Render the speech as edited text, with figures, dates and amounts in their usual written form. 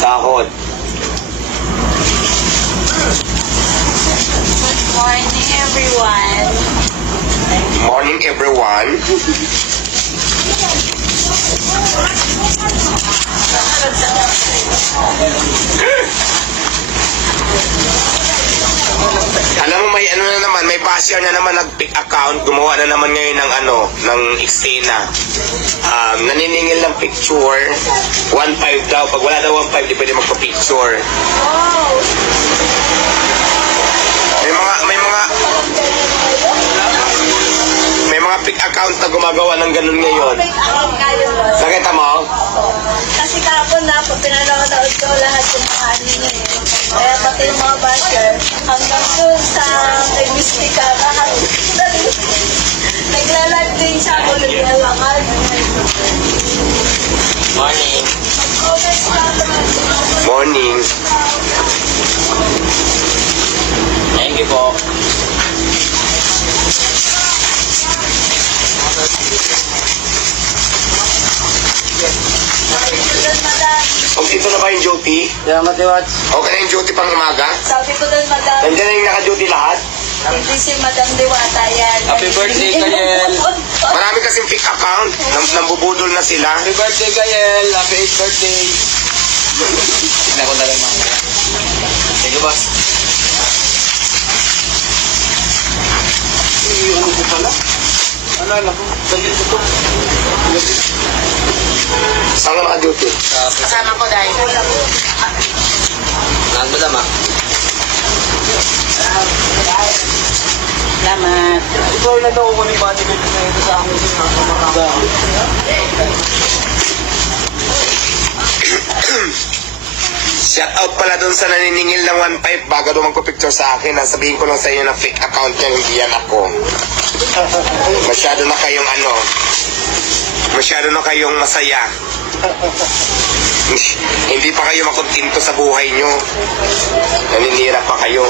Sahod. Good morning, everyone. Morning, everyone. Alam mo, may ano na naman, may basher na naman nag-pick account, gumawa na naman ngayon ng ng eksena. Naniningil ng picture, 1.5 daw. Pag wala daw 1.5, di pwede magpa-picture. Oh, May mga pick account na gumagawa ng ganun ngayon. ako kayo, boss. Nakita mo? Kasi kahapon na, pag pinanood ko lahat yung mga anime eh. Kaya pati yung mga basher, hanggang dun sa kay Mystica, lahat. Naglalag din siya ako, naglalangan. Morning. Morning. Thank you po. Okay, ito na ba yung duty? Salamat, Iwats. Okay na yung duty pang umaga? Sabi ko doon, madam, Nandiyan na yung naka-duty lahat? hindi si Madam Diwata yan. Happy birthday, Kayel. Marami kasing pick account. Nambubudol na sila. Happy birthday, Kayel. Happy 8th birthday. Tignan ko na lang mamaya. Thank you, boss. Ano ko pala? Ano ko? Saglit ko to. Saan ka naka-duty? Kasama ko dahil. Nagmadam ah. Salamat. Ikaw na daw ko ni Bati ko na ito sa akin din ako makaka. Shout out pala dun sa naniningil ng 1.5 bago daw magpapicture sa akin. Sabihin ko lang sa inyo na fake account niya, hindi yan ako. Masyado na kayong masyado na kayong masaya. Hindi pa kayo makontento sa buhay nyo. Naninira pa kayo.